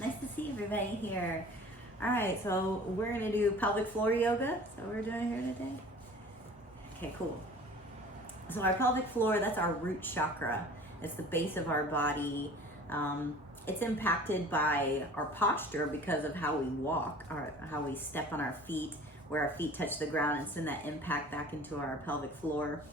Nice to see everybody here. All right, so we're gonna do pelvic floor yoga. So we're doing here today. Okay, cool. So our pelvic floor, that's our root chakra. It's the base of our body. It's impacted by our posture because of how we walk, or how we step on our feet, where our feet touch the ground, and send that impact back into our pelvic floor.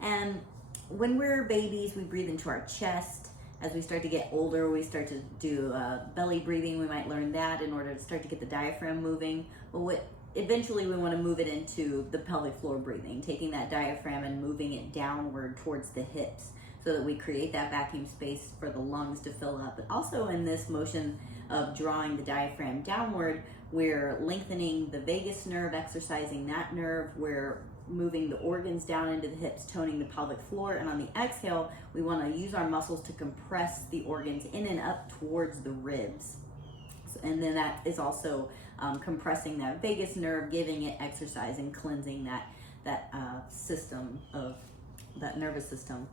And when we're babies, we breathe into our chest. As we start to get older, we start to do belly breathing. We might learn that in order to start to get the diaphragm moving. But eventually we want to move it into the pelvic floor breathing, taking that diaphragm and moving it downward towards the hips so that we create that vacuum space for the lungs to fill up. But also in this motion of drawing the diaphragm downward, we're lengthening the vagus nerve, exercising that nerve. We're moving the organs down into the hips, toning the pelvic floor. And on the exhale, we want to use our muscles to compress the organs in and up towards the ribs. And then that is also compressing that vagus nerve, giving it exercise and cleansing that system of that nervous system.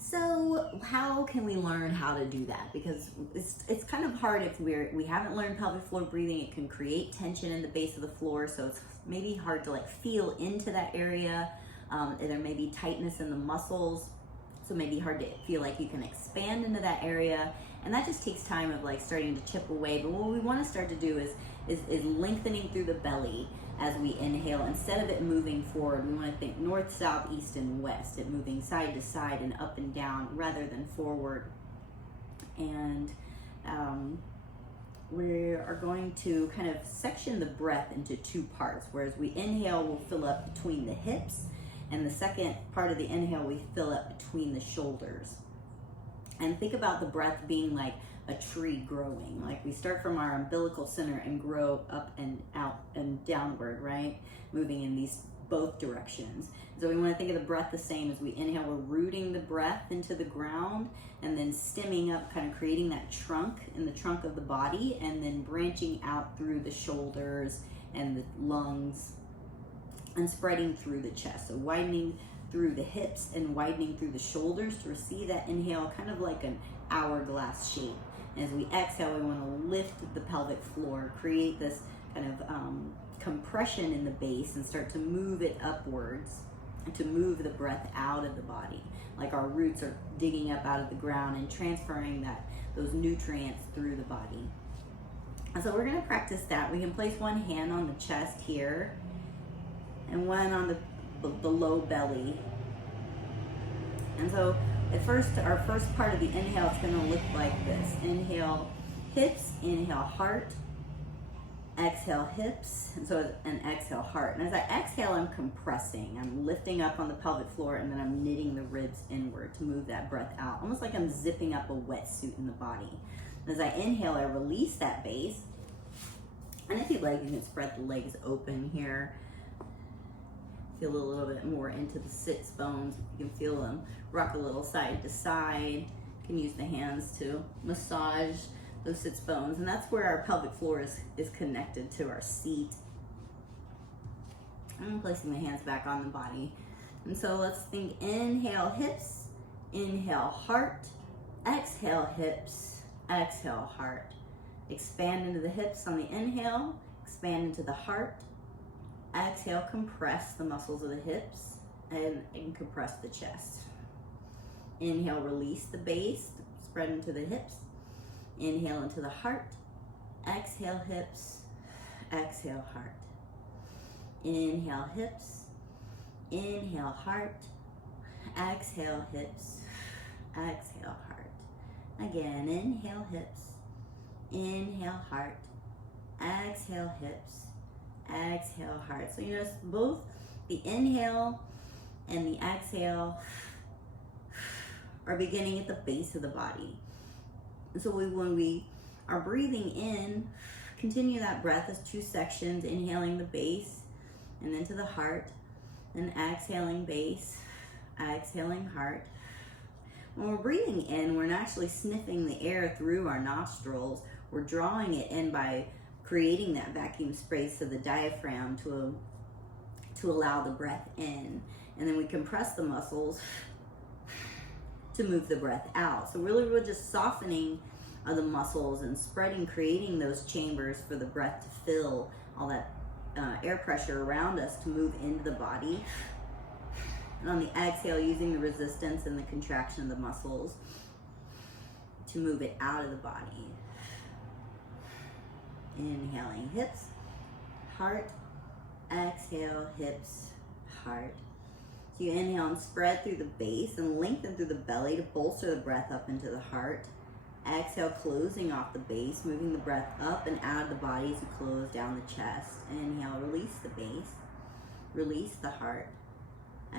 So how can we learn how to do that? Because it's kind of hard if we haven't learned pelvic floor breathing. It can create tension in the base of the floor, so it's maybe hard to like feel into that area. There may be tightness in the muscles, so maybe hard to feel like you can expand into that area. And that just takes time of like starting to chip away. But what we want to start to do is lengthening through the belly as we inhale. Instead of it moving forward, we want to think north, south, east, and west. It moving side to side and up and down rather than forward. And we are going to kind of section the breath into two parts. Whereas we inhale, we'll fill up between the hips. And the second part of the inhale, we fill up between the shoulders. And think about the breath being like a tree growing. Like we start from our umbilical center and grow up and out and downward, right? Moving in these both directions. So we want to think of the breath the same. As we inhale, we're rooting the breath into the ground and then stemming up, kind of creating that trunk in the trunk of the body, and then branching out through the shoulders and the lungs and spreading through the chest. So widening through the hips and widening through the shoulders to receive that inhale, kind of like an hourglass shape. And as we exhale, we want to lift the pelvic floor, create this kind of compression in the base, and start to move it upwards and to move the breath out of the body, like our roots are digging up out of the ground and transferring those nutrients through the body. And so we're going to practice that. We can place one hand on the chest here and one on the low belly. And so our first part of the inhale is going to look like this. Inhale hips, inhale heart, exhale hips, and so an exhale heart. And as I exhale, I'm compressing. I'm lifting up on the pelvic floor, and then I'm knitting the ribs inward to move that breath out, almost like I'm zipping up a wetsuit in the body. And as I inhale, I release that base. And if you'd like, you can spread the legs open here. Feel a little bit more into the sits bones. You can feel them rock a little side to side. You can use the hands to massage those sits bones. And that's where our pelvic floor is connected to our seat. I'm placing the hands back on the body. And so let's think inhale hips, inhale heart, exhale hips, exhale heart. Expand into the hips on the inhale, expand into the heart. Exhale, compress the muscles of the hips and compress the chest. Inhale, release the base, spread into the hips. Inhale into the heart. Exhale, hips. Exhale, heart. Inhale, hips. Inhale, heart. Exhale, hips. Exhale, heart. Again, inhale, hips. Inhale, heart. Exhale, hips. Exhale, heart. So you notice both the inhale and the exhale are beginning at the base of the body. And so when we are breathing in, continue that breath as two sections, inhaling the base and into the heart, and exhaling base, exhaling heart. When we're breathing in, we're not actually sniffing the air through our nostrils. We're drawing it in by creating that vacuum space of the diaphragm to allow the breath in. And then we compress the muscles to move the breath out. So really we're just softening of the muscles and spreading, creating those chambers for the breath to fill all that air pressure around us to move into the body. And on the exhale, using the resistance and the contraction of the muscles to move it out of the body. Inhaling, hips, heart. Exhale, hips, heart. So you inhale and spread through the base and lengthen through the belly to bolster the breath up into the heart. Exhale, closing off the base, moving the breath up and out of the body as you close down the chest. Inhale, release the base, release the heart.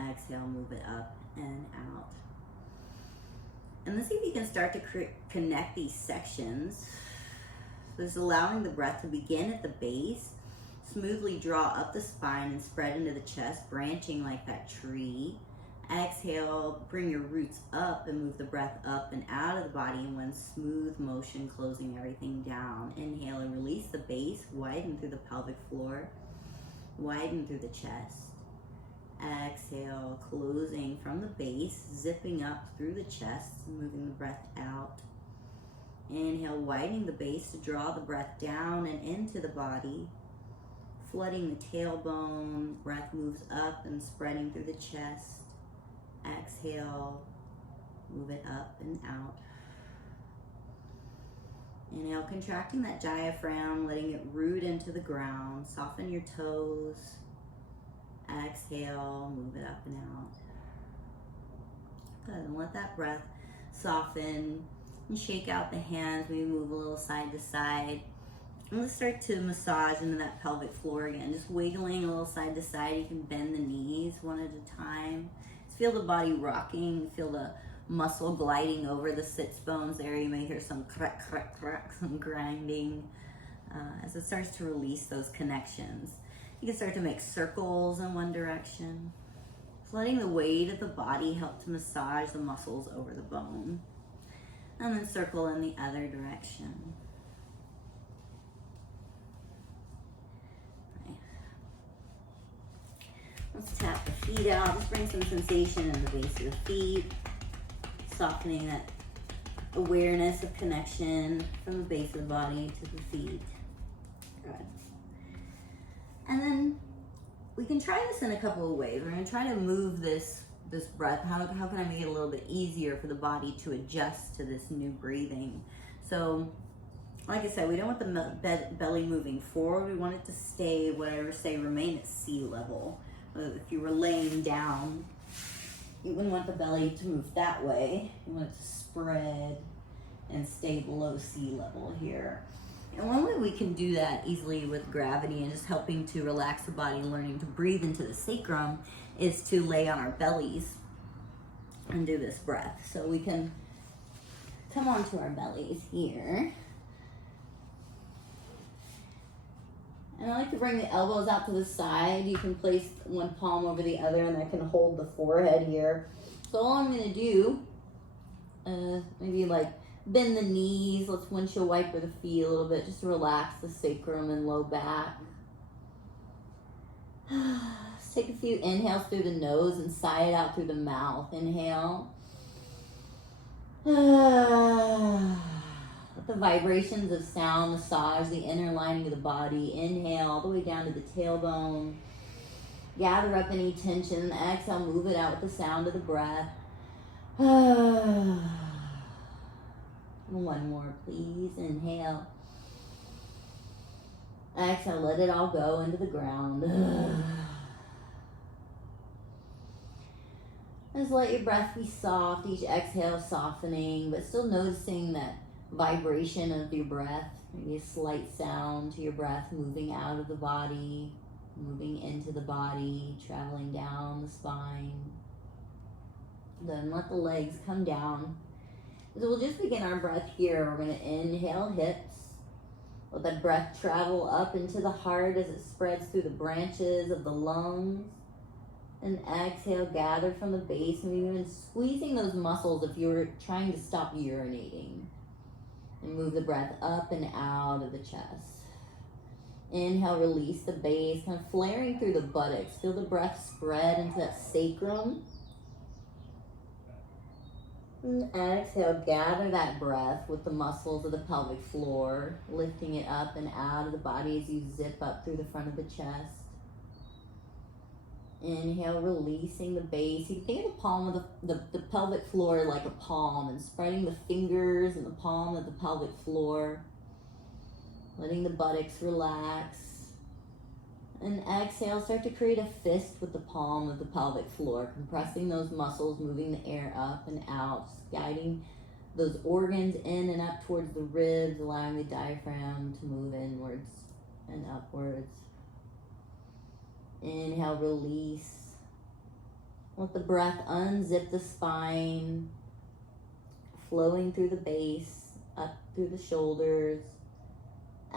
Exhale, move it up and out. And let's see if you can start to connect these sections. So just allowing the breath to begin at the base, smoothly draw up the spine and spread into the chest, branching like that tree. Exhale, bring your roots up and move the breath up and out of the body in one smooth motion, closing everything down. Inhale and release the base, widen through the pelvic floor, widen through the chest. Exhale, closing from the base, zipping up through the chest, moving the breath out. Inhale, widening the base to draw the breath down and into the body, flooding the tailbone. Breath moves up and spreading through the chest. Exhale, move it up and out. Inhale, contracting that diaphragm, letting it root into the ground. Soften your toes. Exhale, move it up and out. Good, and let that breath soften and shake out the hands. Maybe move a little side to side. And let's start to massage into that pelvic floor again. Just wiggling a little side to side. You can bend the knees one at a time. Just feel the body rocking. Feel the muscle gliding over the sits bones there. You may hear some crack, crack, crack, some grinding as it starts to release those connections. You can start to make circles in one direction. Just letting the weight of the body help to massage the muscles over the bone. And then circle in the other direction. Right. Let's tap the feet out. Just bring some sensation in the base of the feet. Softening that awareness of connection from the base of the body to the feet. Good. And then we can try this in a couple of ways. We're going to try to move this breath. How can I make it a little bit easier for the body to adjust to this new breathing? So, like I said, we don't want the belly moving forward. We want it to stay, remain at sea level. If you were laying down, you wouldn't want the belly to move that way. You want it to spread and stay below sea level here. And one way we can do that easily with gravity and just helping to relax the body and learning to breathe into the sacrum is to lay on our bellies and do this breath. So we can come onto our bellies here. And I like to bring the elbows out to the side. You can place one palm over the other and that can hold the forehead here. So all I'm going to do, maybe like bend the knees. Let's windshield wiper the feet a little bit just to relax the sacrum and low back. Let's take a few inhales through the nose and sigh it out through the mouth. Inhale. Let the vibrations of sound massage the inner lining of the body. Inhale all the way down to the tailbone. Gather up any tension. Exhale, move it out with the sound of the breath. One more, please. Inhale. Exhale, let it all go into the ground. Just let your breath be soft. Each exhale softening, but still noticing that vibration of your breath. Maybe a slight sound to your breath moving out of the body, moving into the body, traveling down the spine. Then let the legs come down. So we'll just begin our breath here. We're going to inhale hips. Let that breath travel up into the heart as it spreads through the branches of the lungs. And exhale, gather from the base, and even squeezing those muscles if you were trying to stop urinating. And move the breath up and out of the chest. Inhale, release the base, kind of flaring through the buttocks. Feel the breath spread into that sacrum. And exhale, gather that breath with the muscles of the pelvic floor, lifting it up and out of the body as you zip up through the front of the chest. Inhale, releasing the base. You can think of the palm of the pelvic floor like a palm and spreading the fingers and the palm of the pelvic floor, letting the buttocks relax. And exhale, start to create a fist with the palm of the pelvic floor, compressing those muscles, moving the air up and out, just guiding those organs in and up towards the ribs, allowing the diaphragm to move inwards and upwards. Inhale, release. Let the breath unzip the spine, flowing through the base, up through the shoulders.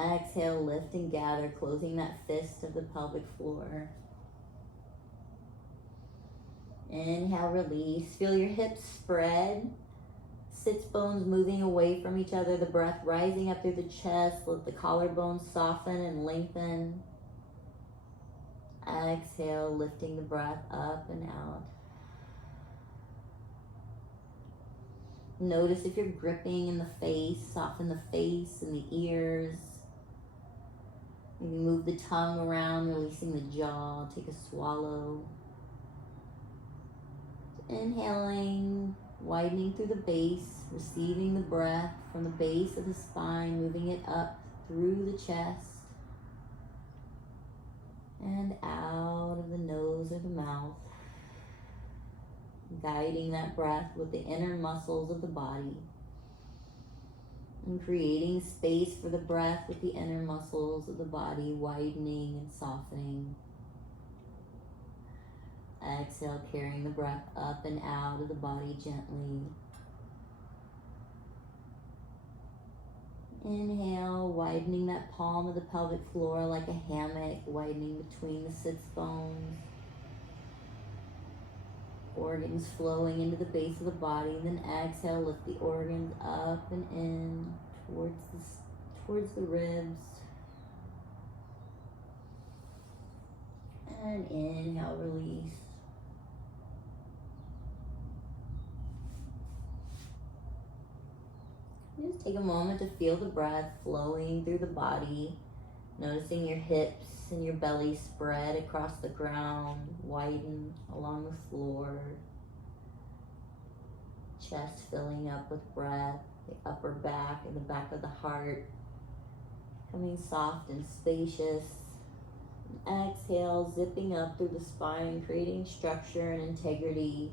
Exhale, lift and gather, closing that fist of the pelvic floor. Inhale, release. Feel your hips spread. Sits bones moving away from each other. The breath rising up through the chest. Let the collarbones soften and lengthen. Exhale, lifting the breath up and out. Notice if you're gripping in the face, soften the face and the ears. Maybe move the tongue around, releasing the jaw. Take a swallow. Inhaling, widening through the base, receiving the breath from the base of the spine, moving it up through the chest and out of the nose or the mouth. Guiding that breath with the inner muscles of the body. And creating space for the breath with the inner muscles of the body, widening and softening. Exhale, carrying the breath up and out of the body gently. Inhale, widening that palm of the pelvic floor like a hammock, widening between the sits bones. Organs flowing into the base of the body, and then exhale, lift the organs up and in towards the ribs. And inhale, release. Just take a moment to feel the breath flowing through the body, noticing your hips and your belly spread across the ground, widen along the floor. Chest filling up with breath, the upper back and the back of the heart becoming soft and spacious. And exhale, zipping up through the spine, creating structure and integrity,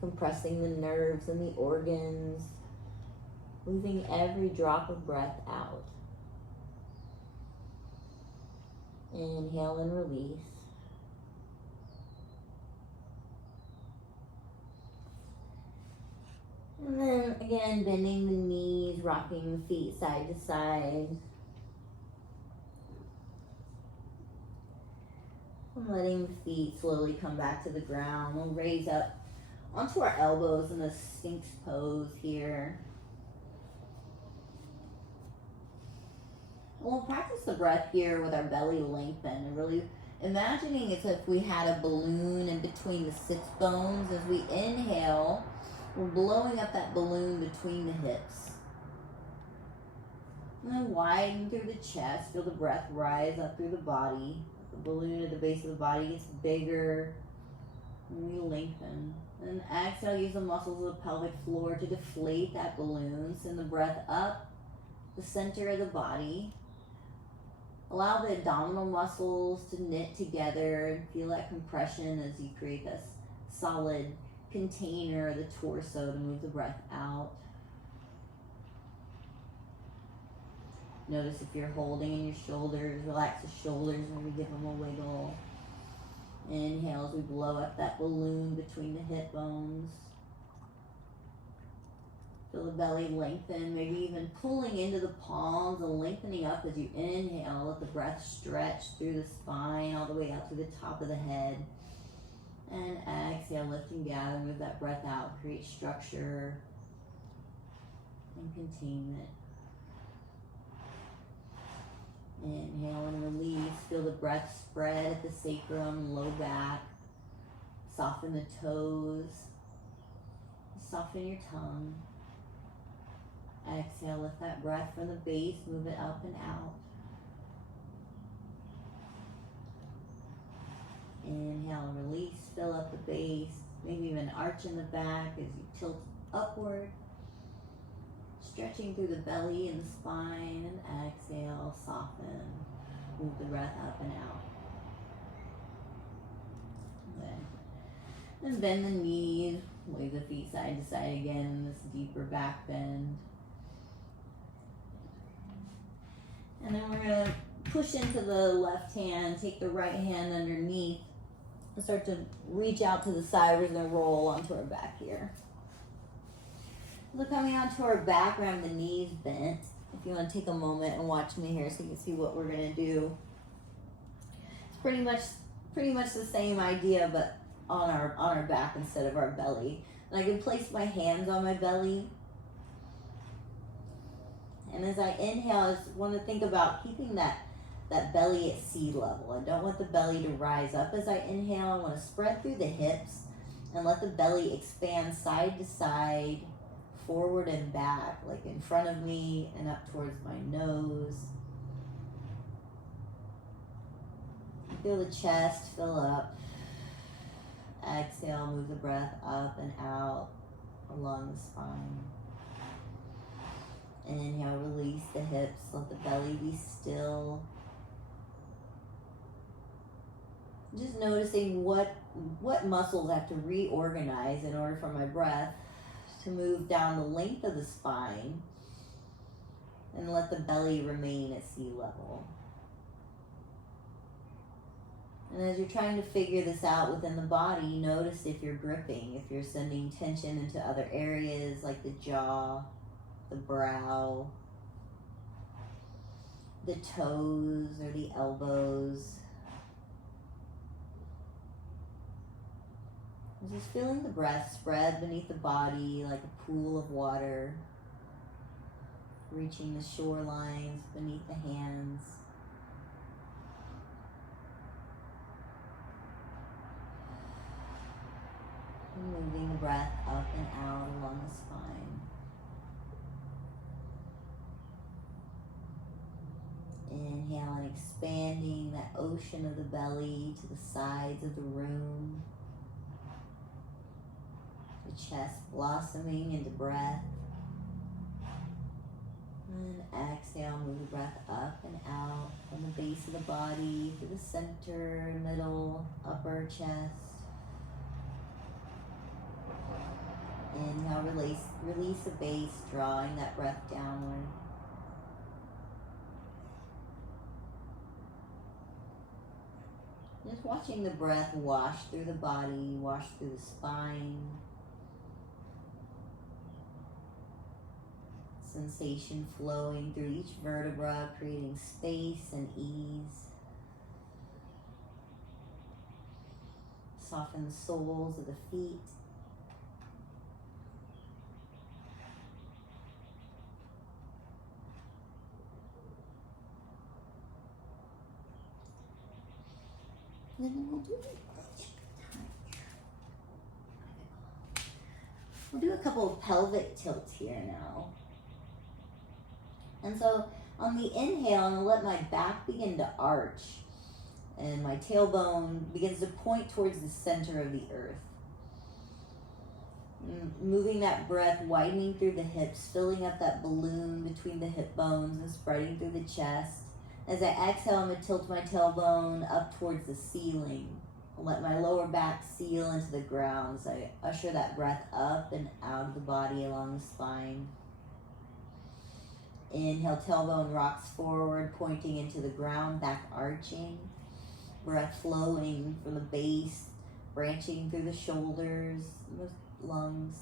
compressing the nerves and the organs, moving every drop of breath out. Inhale and release. And then again, bending the knees, rocking the feet side to side. And letting the feet slowly come back to the ground. We'll raise up onto our elbows in the Sphinx pose here. We'll practice the breath here with our belly lengthened and really imagining as if we had a balloon in between the sits bones. As we inhale, we're blowing up that balloon between the hips. And then widen through the chest. Feel the breath rise up through the body. The balloon at the base of the body gets bigger. And we lengthen. And exhale, use the muscles of the pelvic floor to deflate that balloon. Send the breath up the center of the body. Allow the abdominal muscles to knit together and feel that compression as you create this solid container of the torso to move the breath out. Notice if you're holding in your shoulders, relax the shoulders and we give them a wiggle. Inhale as we blow up that balloon between the hip bones. Feel the belly lengthen, maybe even pulling into the palms and lengthening up as you inhale. Let the breath stretch through the spine all the way out to the top of the head. And exhale, lift and gather, move that breath out, create structure and containment. Inhale and release. Feel the breath spread at the sacrum, low back. Soften the toes. Soften your tongue. Exhale, lift that breath from the base, move it up and out. Inhale, release, fill up the base, maybe even arch in the back as you tilt upward. Stretching through the belly and the spine, and exhale, soften. Move the breath up and out. And bend the knees, wave the feet side to side again in this deeper back bend. And then we're going to push into the left hand, take the right hand underneath, and start to reach out to the side. We're going to roll onto our back here. So coming onto our back, we have the knees bent. If you want to take a moment and watch me here so you can see what we're going to do. It's pretty much the same idea, but on our back instead of our belly. And I can place my hands on my belly. And as I inhale, I just want to think about keeping that belly at sea level. I don't want the belly to rise up as I inhale. I want to spread through the hips and let the belly expand side to side, forward and back, like in front of me and up towards my nose. Feel the chest fill up. Exhale, move the breath up and out along the spine. Inhale, release the hips, let the belly be still. Just noticing what muscles I have to reorganize in order for my breath to move down the length of the spine and let the belly remain at sea level. And as you're trying to figure this out within the body, notice if you're gripping, if you're sending tension into other areas like the jaw, the brow, the toes or the elbows. Just feeling the breath spread beneath the body like a pool of water, reaching the shorelines beneath the hands. Moving the breath up and out along the spine. Inhale and expanding that ocean of the belly to the sides of the room. The chest blossoming into breath. And exhale, move the breath up and out from the base of the body to the center, middle, upper chest. Inhale, release the base, drawing that breath downward. Just watching the breath wash through the body, wash through the spine. Sensation flowing through each vertebra, creating space and ease. Soften the soles of the feet. Then we'll do a couple of pelvic tilts here now. And so on the inhale, I'm going to let my back begin to arch and my tailbone begins to point towards the center of the earth. Moving that breath, widening through the hips, filling up that balloon between the hip bones and spreading through the chest. As I exhale, I'm going to tilt my tailbone up towards the ceiling. I'll let my lower back seal into the ground as I usher that breath up and out of the body along the spine. Inhale, tailbone rocks forward, pointing into the ground, back arching. Breath flowing from the base, branching through the shoulders, the lungs.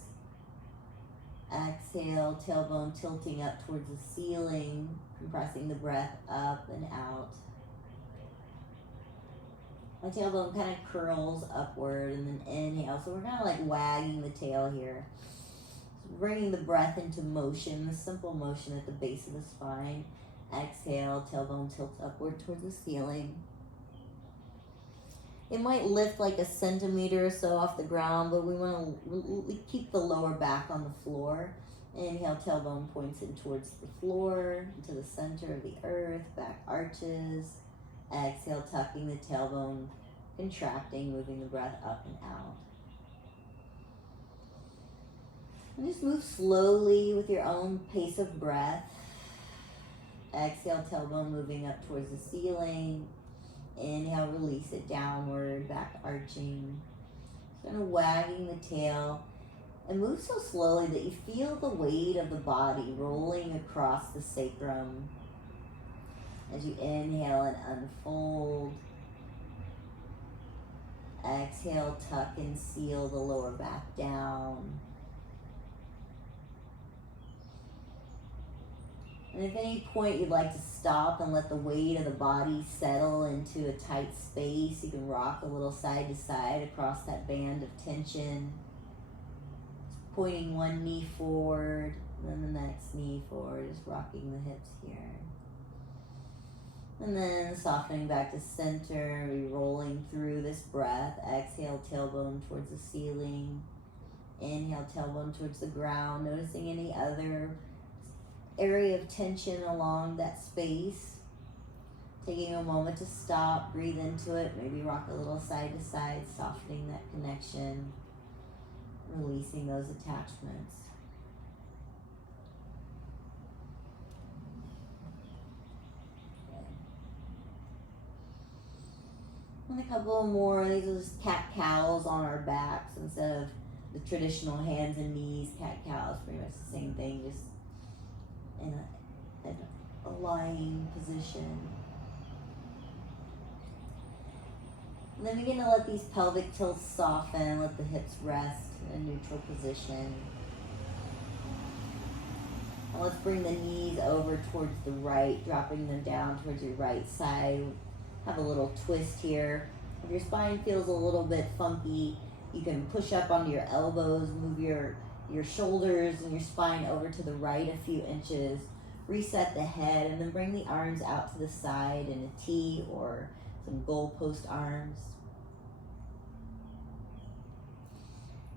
Exhale, tailbone tilting up towards the ceiling, compressing the breath up and out. My tailbone kind of curls upward and then inhale. So we're kind of like wagging the tail here. So bringing the breath into motion, the simple motion at the base of the spine. Exhale, tailbone tilts upward towards the ceiling. It might lift like a centimeter or so off the ground, but we want to keep the lower back on the floor. Inhale, tailbone points in towards the floor, into the center of the earth, back arches. Exhale, tucking the tailbone, contracting, moving the breath up and out. And just move slowly with your own pace of breath. Exhale, tailbone moving up towards the ceiling. Inhale, release it downward, back arching. Kind of wagging the tail. And move so slowly that you feel the weight of the body rolling across the sacrum. As you inhale and unfold. Exhale, tuck and seal the lower back down. And if at any point you'd like to stop and let the weight of the body settle into a tight space, you can rock a little side to side across that band of tension. Just pointing one knee forward, then the next knee forward, just rocking the hips here. And then softening back to center, re-rolling through this breath. Exhale, tailbone towards the ceiling. Inhale, tailbone towards the ground. Noticing any other area of tension along that space. Taking a moment to stop, breathe into it, maybe rock a little side to side, softening that connection, releasing those attachments. And a couple more. These are just cat-cows on our backs instead of the traditional hands and knees. Cat-cows, pretty much the same thing, just in a lying position. And then begin to let these pelvic tilts soften, let the hips rest in a neutral position. And let's bring the knees over towards the right, dropping them down towards your right side. Have a little twist here. If your spine feels a little bit funky, you can push up onto your elbows, move your shoulders and your spine over to the right a few inches, reset the head, and then bring the arms out to the side in a T or some goalpost arms.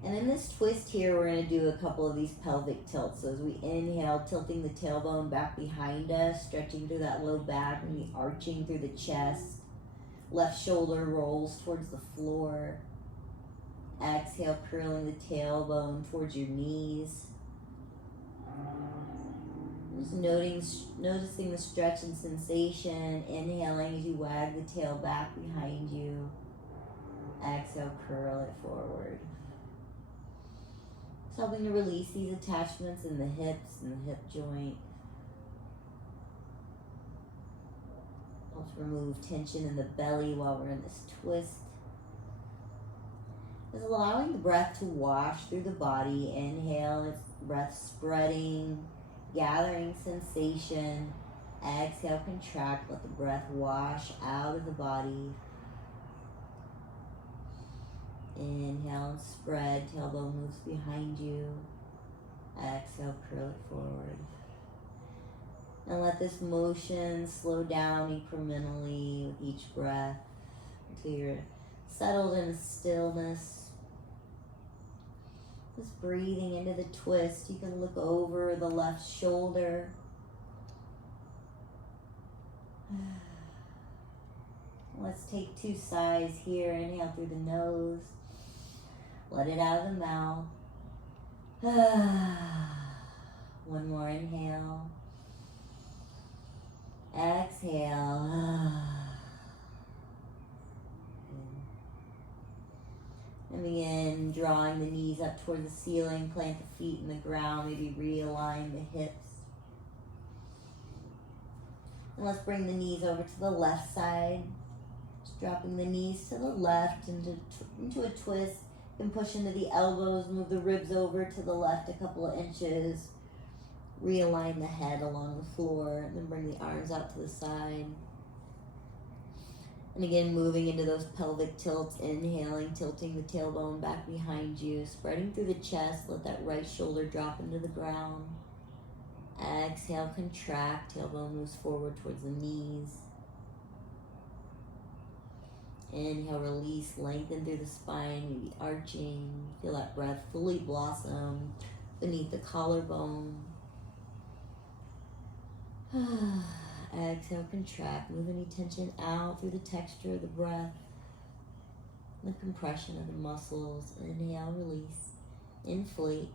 And in this twist here, we're going to do a couple of these pelvic tilts. So as we inhale, tilting the tailbone back behind us, stretching through that low back, maybe arching through the chest. Left shoulder rolls towards the floor. Exhale, curling the tailbone towards your knees. Just noticing the stretch and sensation. Inhaling as you wag the tail back behind you. Exhale, curl it forward. It's helping to release these attachments in the hips and the hip joint. Helps remove tension in the belly while we're in this twist. Is allowing the breath to wash through the body. Inhale, it's breath spreading, gathering sensation. Exhale, contract, let the breath wash out of the body. Inhale, spread, tailbone moves behind you. Exhale, curl it forward. And let this motion slow down incrementally with each breath until you're settled in stillness. Just breathing into the twist. You can look over the left shoulder. Let's take 2 sighs here. Inhale through the nose. Let it out of the mouth. One more inhale. Exhale. And begin drawing the knees up toward the ceiling. Plant the feet in the ground. Maybe realign the hips. And let's bring the knees over to the left side. Just dropping the knees to the left into a twist. You can push into the elbows. Move the ribs over to the left a couple of inches. Realign the head along the floor, and then bring the arms out to the side. And again, moving into those pelvic tilts, inhaling, tilting the tailbone back behind you, spreading through the chest, let that right shoulder drop into the ground. Exhale, contract, tailbone moves forward towards the knees. Inhale, release, lengthen through the spine, maybe arching. Feel that breath fully blossom beneath the collarbone. Exhale, contract. Move any tension out through the texture of the breath, the compression of the muscles. Inhale, release, inflate.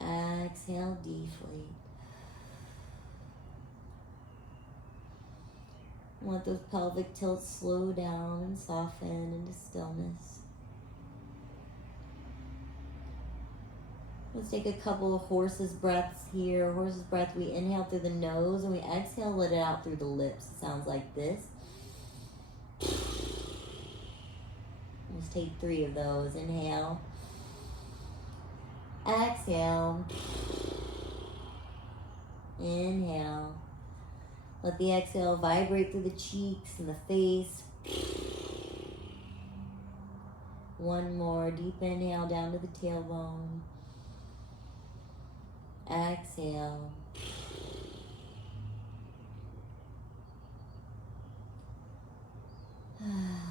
Exhale, deflate. Let those pelvic tilts slow down and soften into stillness. Let's take a couple of horse's breaths here. Horse's breath, we inhale through the nose and we exhale, let it out through the lips. It sounds like this. Let's take 3 of those. Inhale. Exhale. Inhale. Let the exhale vibrate through the cheeks and the face. One more. Deep inhale down to the tailbone. Exhale.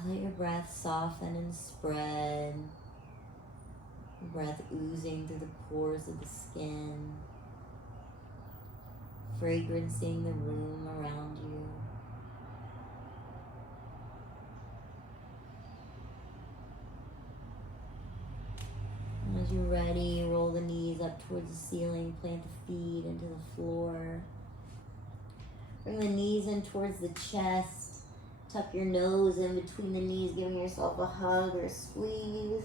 Let your breath soften and spread. Breath oozing through the pores of the skin. Fragrancing the room around you. And as you're ready, roll the knees up towards the ceiling, plant the feet into the floor. Bring the knees in towards the chest. Tuck your nose in between the knees, giving yourself a hug or a squeeze.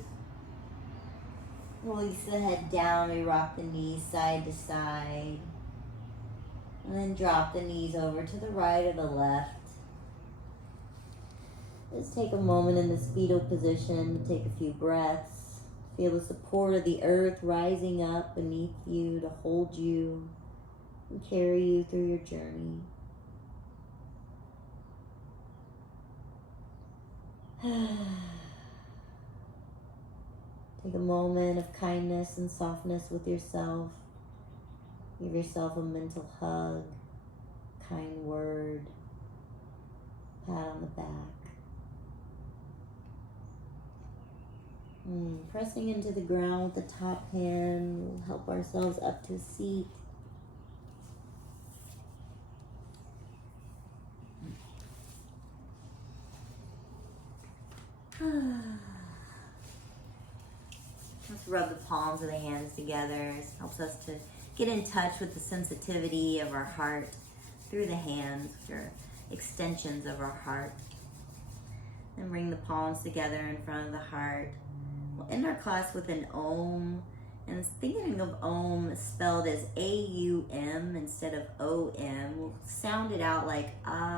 Release the head down, we rock the knees side to side. And then drop the knees over to the right or the left. Just take a moment in this fetal position to take a few breaths. Feel the support of the earth rising up beneath you to hold you and carry you through your journey. Take a moment of kindness and softness with yourself. Give yourself a mental hug, kind word, pat on the back. Pressing into the ground with the top hand, we'll help ourselves up to a seat. Let's rub the palms of the hands together. It helps us to get in touch with the sensitivity of our heart through the hands, which are extensions of our heart. And bring the palms together in front of the heart. We'll end our class with an Om. And thinking of Om spelled as A-U-M instead of O-M. We'll sound it out like Aum.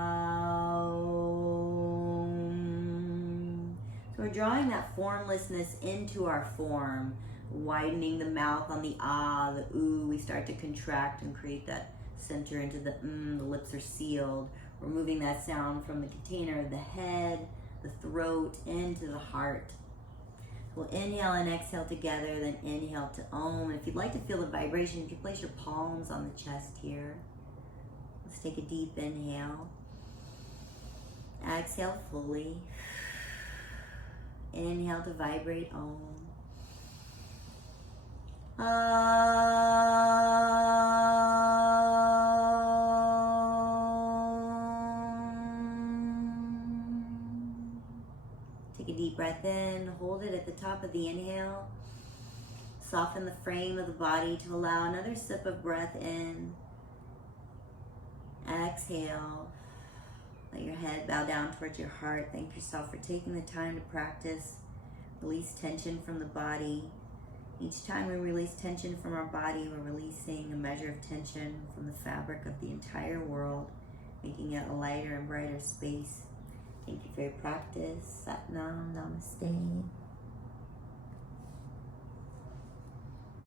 So we're drawing that formlessness into our form. Widening the mouth on the ah, the ooh, we start to contract and create that center into the the lips are sealed. We're moving that sound from the container of the head, the throat, into the heart. We'll inhale and exhale together, then inhale to Om. If you'd like to feel the vibration, you can place your palms on the chest here. Let's take a deep inhale. Exhale fully. Inhale to vibrate Om. Take a deep breath in, hold it at the top of the inhale. Soften the frame of the body to allow another sip of breath in. Exhale. Let your head bow down towards your heart. Thank yourself for taking the time to practice. Release tension from the body. Each time we release tension from our body, we're releasing a measure of tension from the fabric of the entire world, making it a lighter and brighter space. Thank you for your practice. Sat Nam, Namaste.